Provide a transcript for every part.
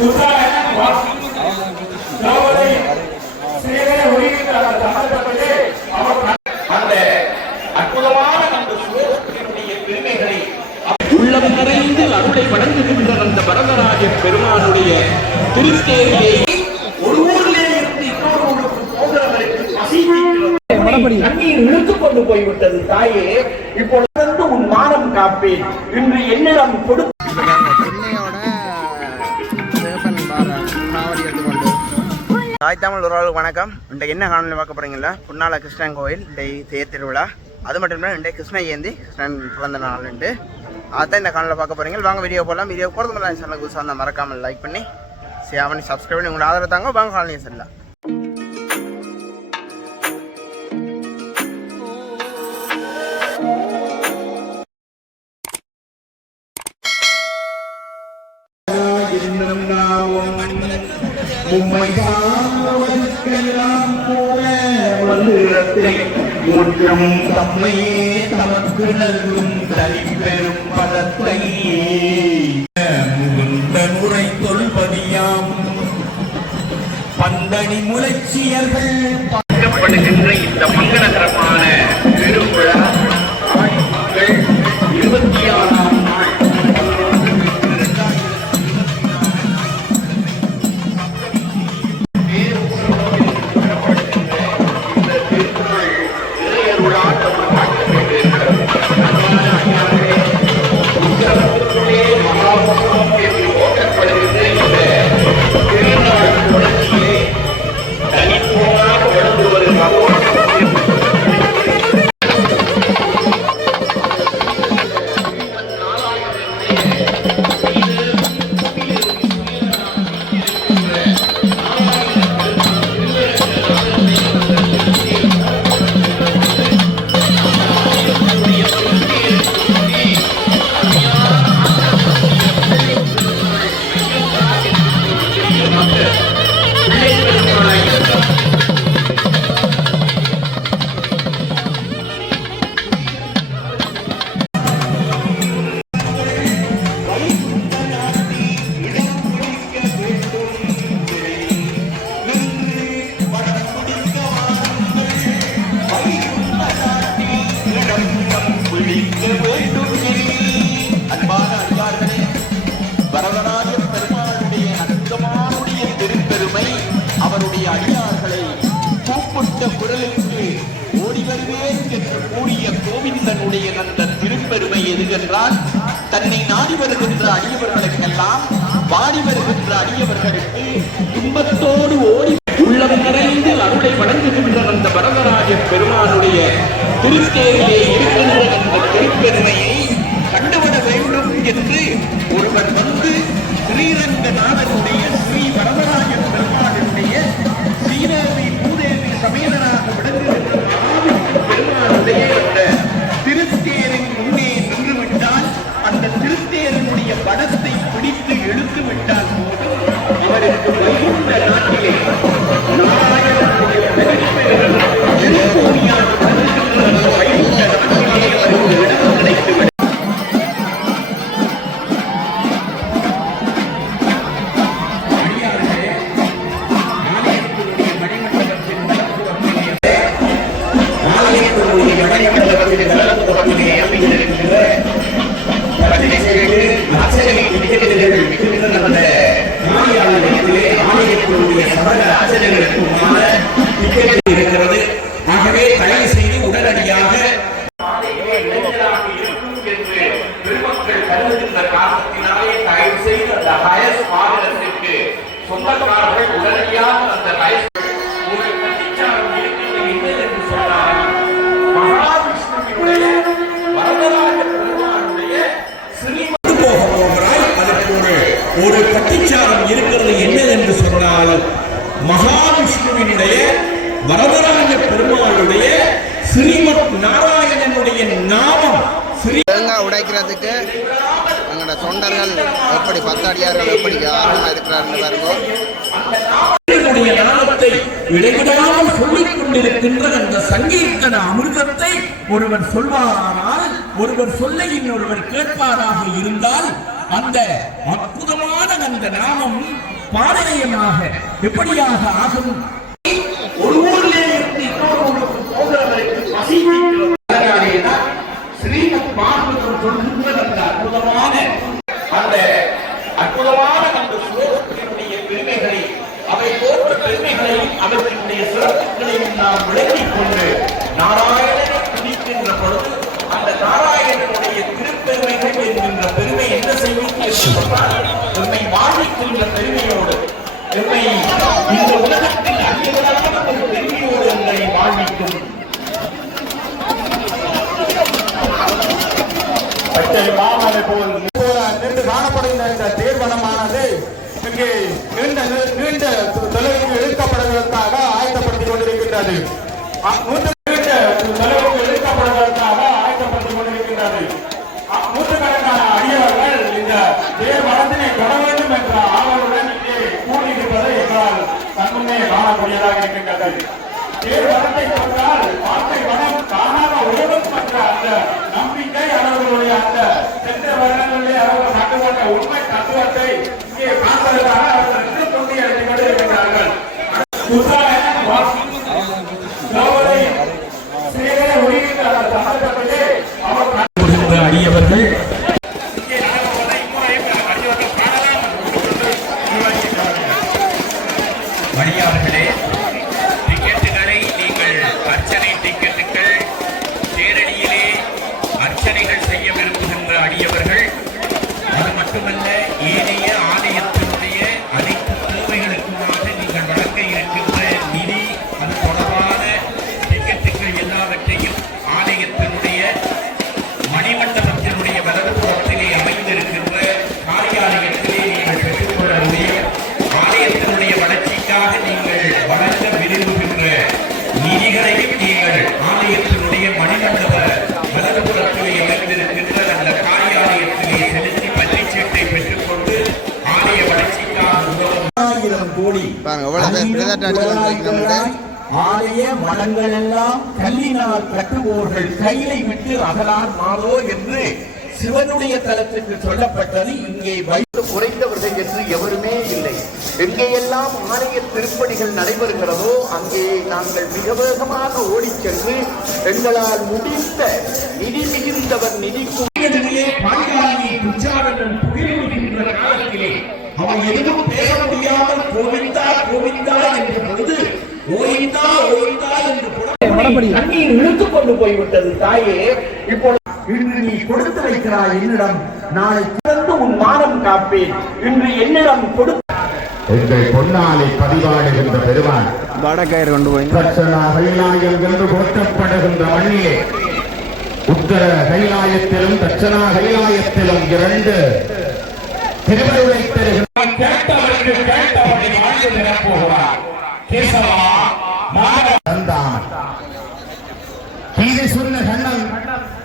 உள்ளம் நிறைந்து அருளை வழங்குகின்ற அந்த வரதராஜ பெருமானுடைய திருத்தேரியை ஒரு ஊரிலே இருந்து இன்னொரு ஊருக்கு போகிறவருக்கு இழுத்துக் கொண்டு போய்விட்டது. தாயே, இப்பொழுது உன் மானம் காப்பேன். இன்று என்னிடம் கொடு தாய் தமிழ் உறவுகளுக்கு வணக்கம். இன்றைக்கு என்ன காணொலி பார்க்க போறீங்களா? புன்னால கிருஷ்ணன் கோயில் இன்றைக்கு தேர் திருவிழா. அது மட்டும் இல்லாமல் இன்றைக்கு கிருஷ்ண ஜெயந்தி, கிருஷ்ணன் பிறந்த நாள்ண்டு அதான் இந்த காணொலியில் பார்க்க போறீங்க. வாங்க வீடியோ போகலாம். வீடியோ போகிறது மாதிரி சேனலுக்கு புதுசாக மறக்காமல் லைக் பண்ணி ஷேர் பண்ணி சப்ஸ்கிரைப் பண்ணி உங்களை ஆதரவு தாங்க. வாங்க காணொலியை செல்லலாம். முற்றும் தம்மையே தமக்கு நல்கும் தனிப்பெரும் பதத்தை முகுந்த முறை தொல்பதியாம் பந்தனி முளைச்சியர்கள் பார்க்கப்படுகின்ற இந்த மங்களகரமான திருவிழா 26ஆம் நாள் அவருடைய அடியார்களை கூப்பிட்ட குரலுக்கு ஓடி வருவேன் என்று கூறிய கோவிந்தனுடைய அந்த திருப்பெருமை எதுவென்றால், தன்னை நாடி வருகின்ற அடியவர்களுக்கெல்லாம் பாடி வருகின்ற அடியவர்களுக்கு துன்பத்தோடு ஓடி உள்ளம் நிறைந்து அருளை வழங்குகின்ற அந்த வரதராஜ பெருமானுடைய திருத்தேரிலே இருக்கின்ற அந்த திருப்பெருமையை கண்டுவிட வேண்டும் என்று ஒருவர் வந்து ஸ்ரீரங்கநாதனுடைய ஸ்ரீ வரதராஜ பெருமானுடைய ஸ்ரீதேவி பூதேவி சமேதனாக விளங்குகின்ற பெருமானுடைய அந்த திருத்தேரின் முன்னே நின்றுவிட்டால், அந்த திருத்தேரனுடைய படத்தை பிடித்து இழுத்து விட்டால் போதும் அவருக்கு வைகுண்ட நாட்டிலே நாராயணனுடைய திருக்கோணியாக விளங்குகின்ற வைகுண்ட நாட்டிலே அவருக்கு இடம் கிடைத்துவிடும். இருக்கிறது. ஆகவே தயவு செய்து உடனடியாக பெருமக்கள் கருதுகின்ற காரணத்தினாலே தயவு செய்து அந்த ஹயஸ் வாகனத்திற்கு சொந்தக்காரர்கள் உடனடியாக அந்த ஹயஸ் ஒரு கட்டிச்சாரம் இருக்கிறது என்று சொன்னார். மகாவிஷ்ணுவினுடைய வரதராஜ பெருமானுடைய சிறிமத்து போக போகிறாய். அதற்கு ஒரு கட்டிச்சாரம் இருக்கிறது என்ன என்று சொன்னால், மகாவிஷ்ணுவினுடைய வரதராஜ பெருமாளுடைய ஸ்ரீமத் நாராயணனுடைய நாமம். தேங்காய் உடைக்கிறதுக்கு எங்களோட தொண்டர்கள் எப்படி பத்தாடியார்கள் எப்படி ஆர்வமாக இருக்கிறார்கள் நாமத்தை இடைவிடாமல் சொல்லிக் கொண்டிருக்கின்ற அந்த சங்கீர்த்தன அமிர்தத்தை ஒருவர் சொல்வாரானால், ஒருவர் சொல்ல இன்னொருவர் கேட்பாராக இருந்தால் அந்த அற்புதமான அந்த நாமம் பாரதேயமாக எப்படியாக ஆகும்? ஒரு ஊரிலே இருந்து இன்னொரு ஊருக்கு போகிறவருக்கு பசி தீர்க்கிறது. அதனாலேதான் ஸ்ரீமத் பாகவதம் சொல்கின்ற அந்த அற்புதமான அந்த ஸ்லோகத்தினுடைய பெருமைகளை, அவை போன்ற பெருமைகளையும் அவற்றினுடைய சிறப்புகளையும் நாம் விளங்கிக் கொண்டு நாராயணனை துதிக்கின்ற பொழுது அந்த நாராயணனுடைய திருப்பெருமைகள் என்கின்ற பெருமை என்ன செய்வது? பெருமை வாழ்விக்கின்ற பெருமையோடு பெருமை இந்த உலகத்தில் அதிகமான ஒரு பெருமையோடு எங்களை வாழ்விக்கும். காணப்படுகின்ற தேர்வனமானது இங்கே நீண்ட தொலைவுக்கு இழுக்கப்படுவதற்காக ஆயத்தப்படுத்திக் கொண்டிருக்கின்றது. நூற்றுக்கணக்கான அடியவர்கள் இந்த தேர்வனத்தினை தொட வேண்டும் என்ற ஆவலுடன் இங்கே கூடியிருப்பதை எங்களால் தன்முன்னே காணக்கூடியதாக இருக்கின்றது. தேர்வனத்தை தொட்டால் வாழ்க்கை வனம் காணாம உலகம் என்ற அந்த நம்பிக்கை அவர்களுடைய அந்த சென்ற வருடங்களிலே அவர்கள் கண்டுகொண்ட உண்மை தத்துவத்தை இங்கே காண்பதற்காக அவர்கள் நின்று கொண்டு எழுதி கொண்டிருக்கிறார்கள். அடியவர்கள் மரியார்களே, டிக்கெட்டுகளை நீங்கள் அர்ச்சனை டிக்கெட்டுகள் தேரடியிலே அர்ச்சனைகள் செய்ய விரும்புகின்ற அடியவர்கள், அது மட்டுமல்ல ஏனைய ஆலயத்தினுடைய அனைத்து தேவைகளுக்குமாக நீங்கள் வழங்க இருக்கின்ற நிதி, அது தொடர்பான டிக்கெட்டுகள் எல்லாவற்றையும் ஆலயத்தினுடைய மணிமண்டபத்தினுடைய வலது புறத்திலே அமைந்திருக்கின்ற காரியாலயத்திலே நீங்கள் பெற்றுக்கொள்ள முடியும். ஆலயத்தினுடைய வளர்ச்சிக்காக நீங்கள் வழங்க விரும்புகின்ற நிதிகளையும் நீங்கள் ஆலயத்தினுடைய மணிமண்டப வலது புறத்திலே அமைந்திருக்கின்ற அந்த காரியாலயத்திலே செலுத்தி பற்றிச்சீட்டை பெற்றுக்கொண்டு ஆலய வளர்ச்சிக்காக உதவும். 1000 கோடி ஆலய மடங்கள் எல்லாம் கல்லினால் கட்டுவோர்கள் கையை விட்டு அகலார் மாதோ என்று சிவனுடைய தலத்துக்கு சொல்லப்பட்டது. இங்கே வைத்து குறைந்தவர்கள் என்று எவருமே இல்லை. எங்கேயெல்லாம் ஆலய திருப்பணிகள் நடைபெறுகிறதோ அங்கே நாங்கள் மிக வேகமாக ஓடிச் சென்று எங்களால் முடிந்த நிதி மிகுந்தவர் நிதி காலத்திலே அவன் எதுவும் பேச முடியாமல் கோவிந்தா கோவிந்தா என்ற பொழுது ஓய்ந்தா ஓய்ந்தா என்று கண்ணீர் இழுத்துக் கொண்டு போய்விட்டது. தாயே, இப்பொழுது இன்று நீ கொடுத்து வைக்கிறாய் என்னிடம், நாளை திறந்து உன் மானம் காப்பேன். இன்று என்னிடம் கொடுத்த எங்கள் பொன்னாலை பதிவாடுகின்ற பெருமான் வடக்கயிறு கொண்டு போய் கைலாயம் என்று போற்றப்படுகின்ற மண்ணிலே உத்தர கைலாயத்திலும் தட்சணா கைலாயத்திலும் 2 திருவருளை தருகிறார். கேட்டவருக்கு கேட்டவரை வாழ்ந்து நிரப்புகிறார். கேசவா இது சொன்ன கண்ணன்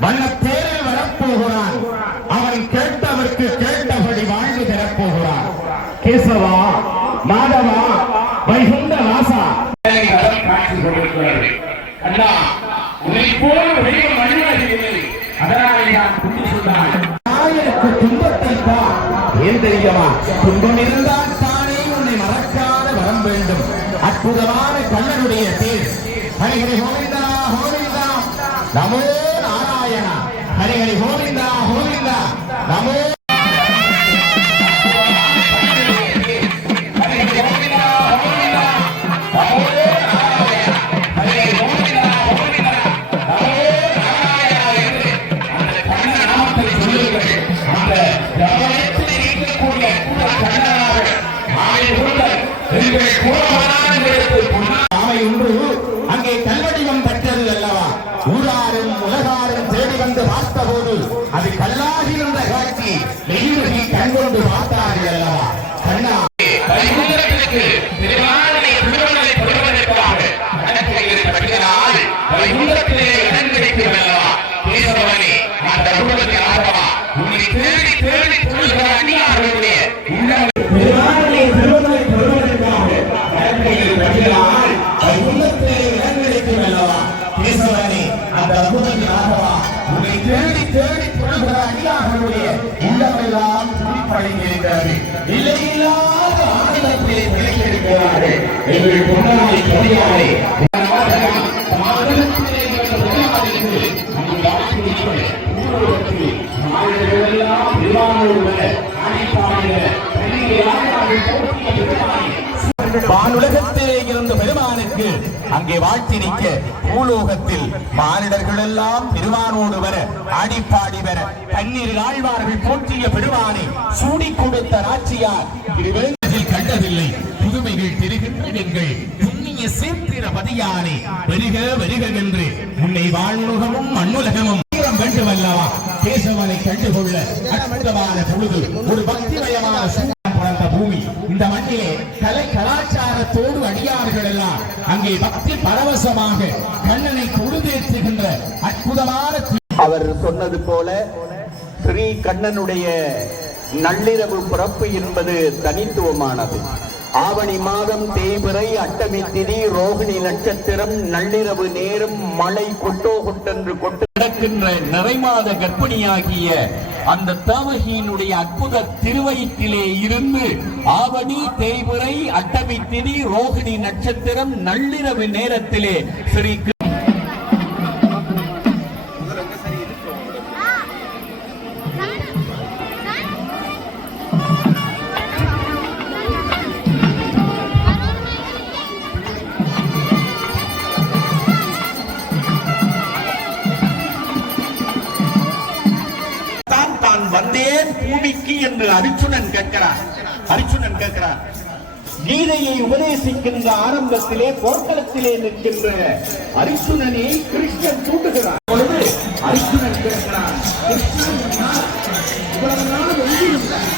வண்ணத்தேரில் வரப்போகிறான். அவன் கேட்டவர்க்கு கேட்டபடி வாழ்ந்து தரப்போகிறான். கேசவா, மாதவா, வைகுண்ட வாசா காட்சி கொடுக்கிறார். அண்ணா, உன்னை போல் தெய்வம் வழிவதில்லை. அதனாலே நான் புத்தி சொன்னான். தாயனுக்கு துன்பத்தை தான் ஏன் தெரியுமா? துன்பம் இருந்தால் தானே உன்னை மறக்காத வரம் வேண்டும். அற்புதமான கண்ணனுடைய தேர். ஹரிஹரி கோவிந்தா கோவிந்தா நமோ நாராயணா. ஹரிஹரி கோவிந்தா கோவிந்தா நமோ அங்கே கல்வடிவம் பெற்றது அல்லவா? ஊராரும் உலகாரும் தேடி வந்து பார்த்தபோது அது கல்லாகி இருந்த காட்சி நெய்யுருகி கண்கொண்டு பார்த்தார்கள் அல்லவா? கண்ணா தேடி தேடி புலம்புகிற அடியார்களுடைய உள்ளமெல்லாம் இருக்கிறார்கள் எங்கள் பொன்னாடி கவியாரை வானுலகத்திலே இருந்த பெருமானுக்கு அங்கே வாழ்த்தி நிற்க பூலோகத்தில் மானிடர்கள் எல்லாம் பெருமானோடு வர ஆடிப்பாடி வர பன்னிரு ஆழ்வார்கள் போற்றிய பெருமானை சூடி கொடுத்த நாச்சியார் திருவேங்கத்தில் கண்டதில்லை புதுமைகள் திருகின்றீர்கள் புண்ணிய சேத்திர பதியானே வருக வருக என்று உன்னை வாழ்முகமும் மண்ணுலகமும் வேண்டும் அல்லவா கேசவனை கண்டுகொள்ள அற்புதமான பொழுது ஒரு பக்திமயமான பிறந்த பூமி இந்த மண்ணிலே கலை கலாச்சாரத்தோடு அடியார்கள் எல்லாம் அங்கே பக்தி பரவசமாக கண்ணனை கொடுதேற்றுகின்ற அற்புதமான அவர் சொன்னது போல ஸ்ரீ கண்ணனுடைய நள்ளிரவு பிறப்பு என்பது தனித்துவமானது. ஆவணி மாதம் தேய்பிறை அட்டமி திதி ரோகிணி நட்சத்திரம் நள்ளிரவு நேரம் மழை கொட்டோ கொட்டென்று கொட்டு கிடக்கின்ற நிறைமாத கர்ப்பிணியாகிய அந்த தேவகியினுடைய அற்புத திருவயிற்றிலே இருந்து ஆவணி தேய்பிறை அட்டமி திதி ரோகிணி நட்சத்திரம் நள்ளிரவு நேரத்திலே ஸ்ரீ வந்தேன் பூமிக்கு என்று அர்ஜுனன் கேட்கிறார். கீதையை உபதேசிக்கின்ற ஆரம்பத்திலே போர்க்களத்திலே நிற்கின்ற அர்ஜுனனை கிருஷ்ணன் தூண்டுகிறார். பொழுது அர்ஜுனன் கேட்கிறார், இவ்வளவு நாள் எங்கிருந்தார்?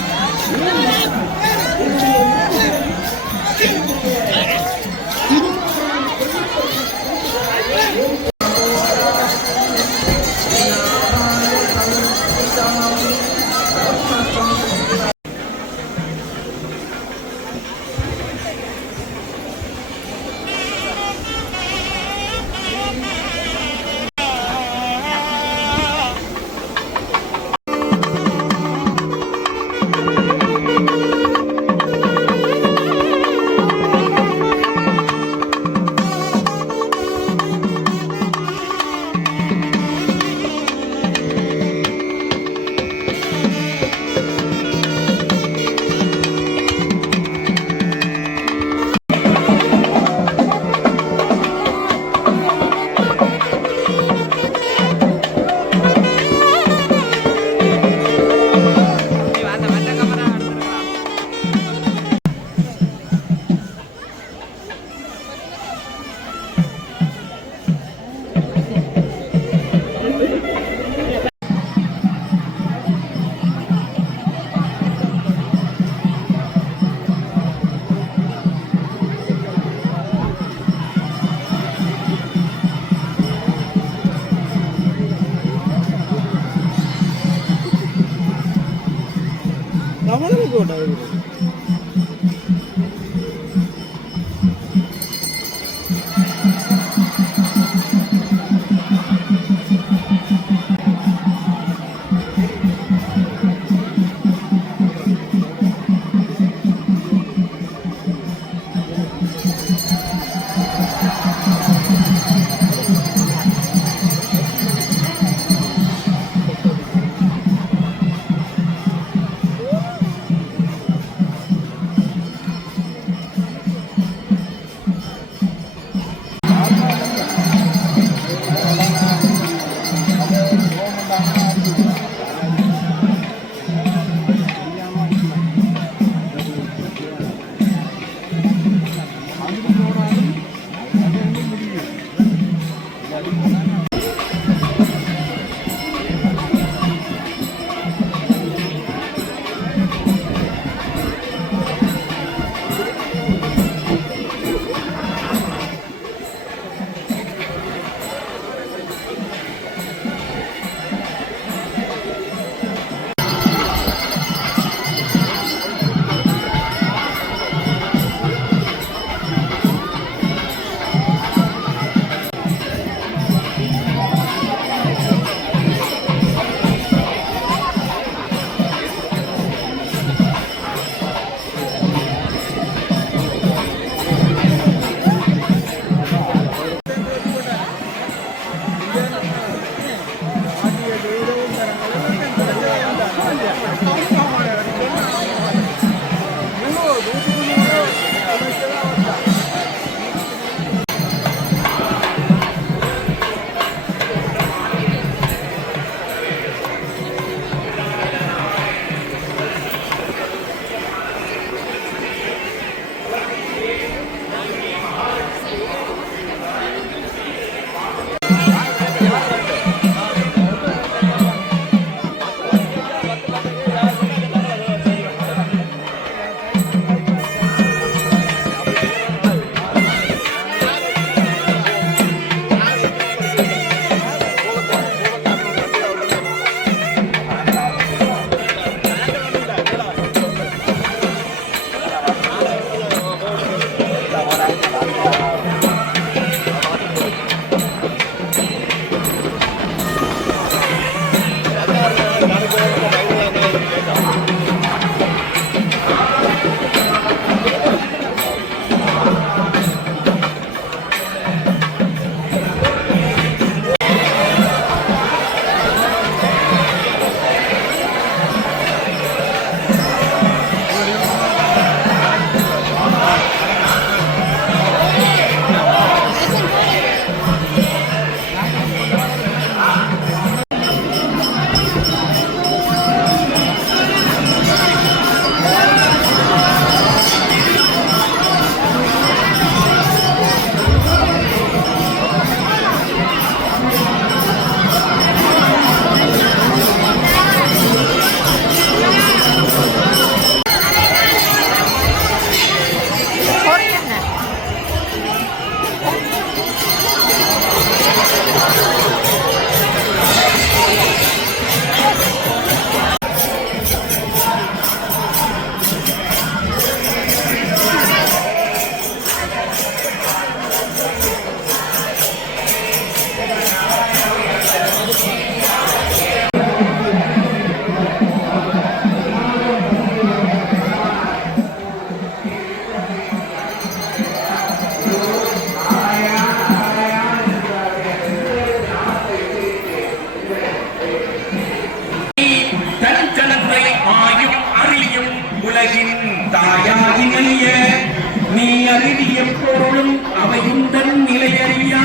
கருதி எப்பொருளும் அவையுந்தன் நிலையறியா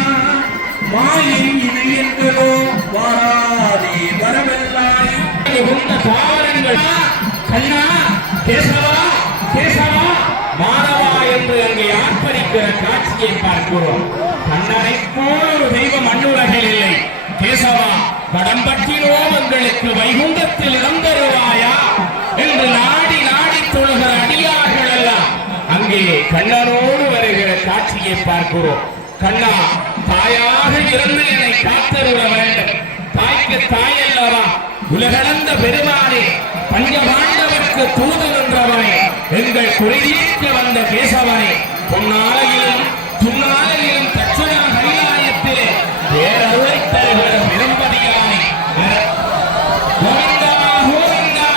மாயை இது என்பதோ வாராதே வரவெல்லாய் காரணங்கள் கண்ணா கேசவா கேசவா மாதவா என்று அங்கே ஆர்ப்பரிக்கிற காட்சியை பார்க்கிறோம். கண்ணனை போல ஒரு தெய்வம் மண்ணுலகில் இல்லை. கேசவா கடம்பற்றினோம் எங்களுக்கு வைகுண்டத்தில் இடம் தருவாயா என்று நாடி நாடி தொழுகிற அடியார்கள் எல்லாம் அங்கே கண்ணனோடு வருகிற காட்சியை பார்க்கிறோம். கண்ணா தாயாக இருந்து என்னை காத்தருள வேண்டும். தாய்க்கு தாய் அல்லவா, உலகளந்த பெருமானே, பஞ்சபாண்டவர்க்கு தூதன் என்றவனே, எங்கள் குறைதீர்க்க வந்த கேசவனே, பொன்னாலையிலும் துன்னாலையிலும் தட்சணா கைலாயத்திலே வேறருளை தருகிற பெரும்பதியானே, கோவிந்தா கோவிந்தா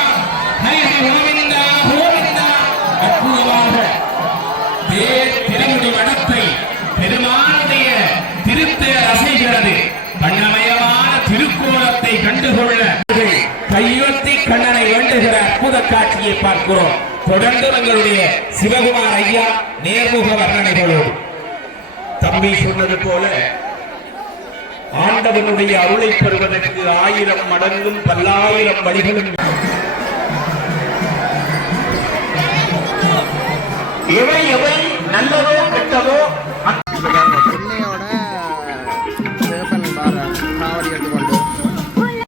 ஹரி கோவிந்தா கோவிந்தா. அற்புதமாக திருமுடி வடத்தை பெருமானுடைய திருத்தேர் அசைகிறது. வண்ணமயமான திருக்கோலத்தை கண்டுகொள்ள கையொத்தி கண்ணனை வேண்டுகிற அற்புத காட்சியை பார்க்கிறோம். தொடர்ந்து எங்களுடைய சிவகுமார் ஐயா நேர்முக வர்ணனைகளோடு. தம்பி சொன்னது போல ஆண்டவனுடைய அருளை பெறுவதற்கு 1000 மடங்கும் 10,000 வழிகளும் எவை எவை நல்லதோ கெட்டதோ